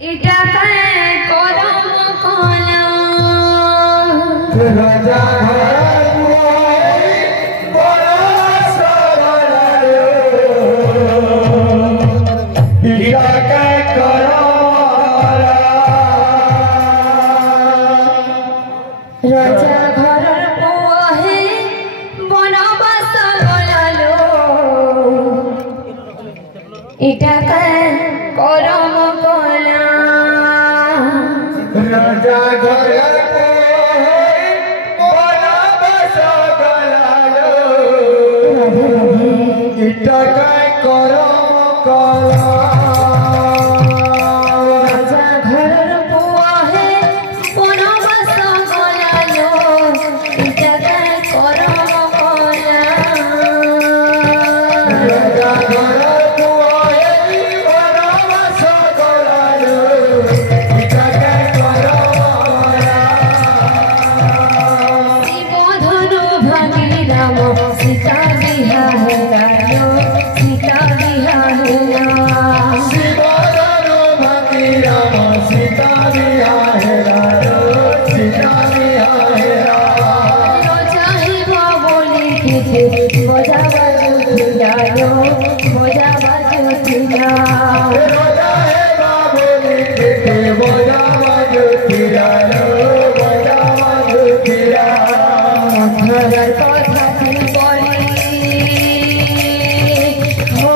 इटा कहे करम कला राजा घर बड़ा सरल इटा कहे राजा घर पुआ है बनवास गलालो इटा कहे करम कला राजा घर बनवास गलालो इटा कहे करम कला राजा घर पुआ है बनवास गलालो इटा कहे करम कला राजा घर बनवास गलालो इटा कहे करम शिव धनु भागी राम सीता बिहा हेलायो सीता बिहा हेला शिवधनु भक्ति राम सीता बिहारा सीता बिहारा चाहे बोली के मजा बाजू दिलायो मजा बाजू दिला राजा है बाबू लिखे बोला बाजू तिरालो बोला बाजू तिरा मधुर कथा की पड़ी हो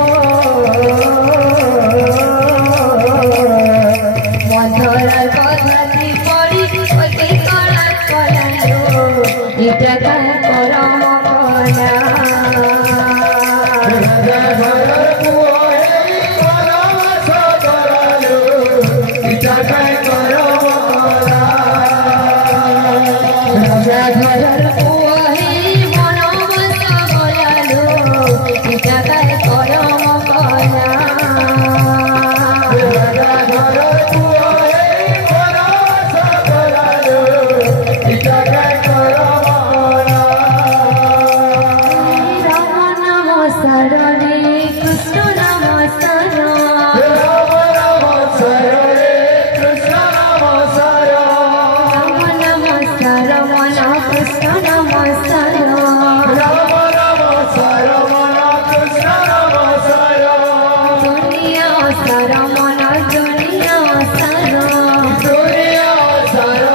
मधुर कथा की पड़ी ओके कला कलायो इटा कहे करम कला राजा घर पुआए बनवास गलालो इटा कहे करम कला राजा घर पुआ है बनवास गलालो इटा कहे करम कला राजा घर पुआए बनवास गलालो इटा कहे करम कला राम नाम शरणे कृष्ण नाम शरण राम राम शरणे कृष्ण नाम शरण राम नाम शरण कृष्ण नाम शरण राम राम शरण कृष्ण नाम शरण दुनिया शरण दुनिया शरण दुनिया शरण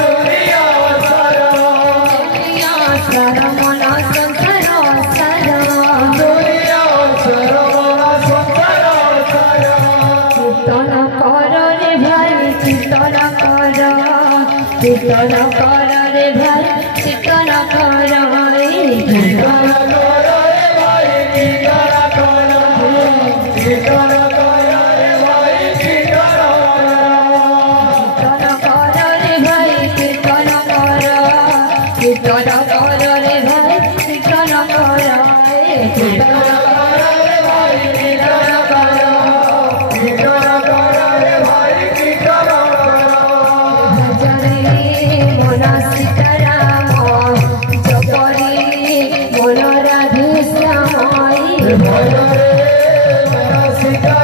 दुनिया शरण दुनिया शरण संसार शरण दुनिया शरण संसार शरण कीर्तन कर रे भाई कीर्तन कर रे भाई कीर्तन कर कीर्तन कर रे भाई कीर्तन कर कीर्तन कर रे भाई कीर्तन कर रे भाई कीर्तन कर कीर्तन कर रे भाई कीर्तन कर कीर्तन कर रे भाई कीर्तन कर कीर्तन कर रे भाई कीर्तन कर भजरे मन सीताराम जपरे मन राधे श्याम भजरे मन सीता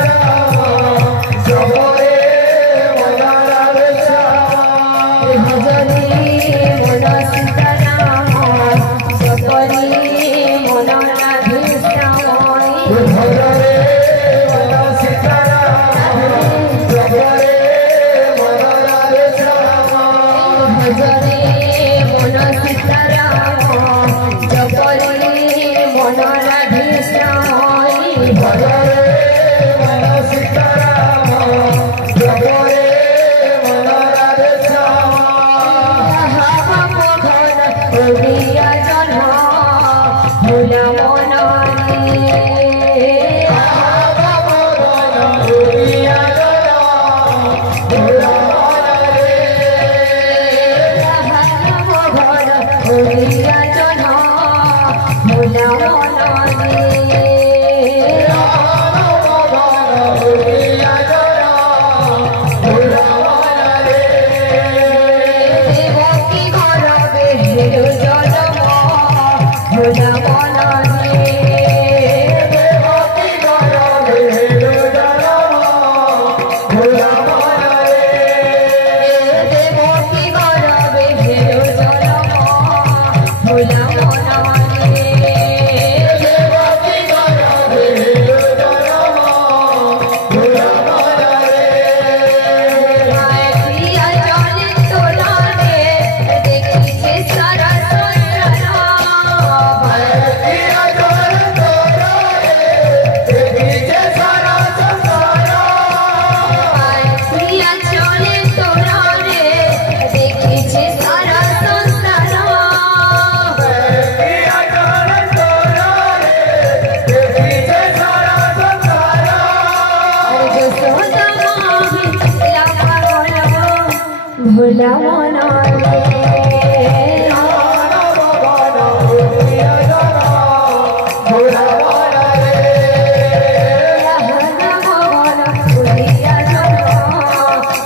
भोला मना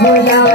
भोला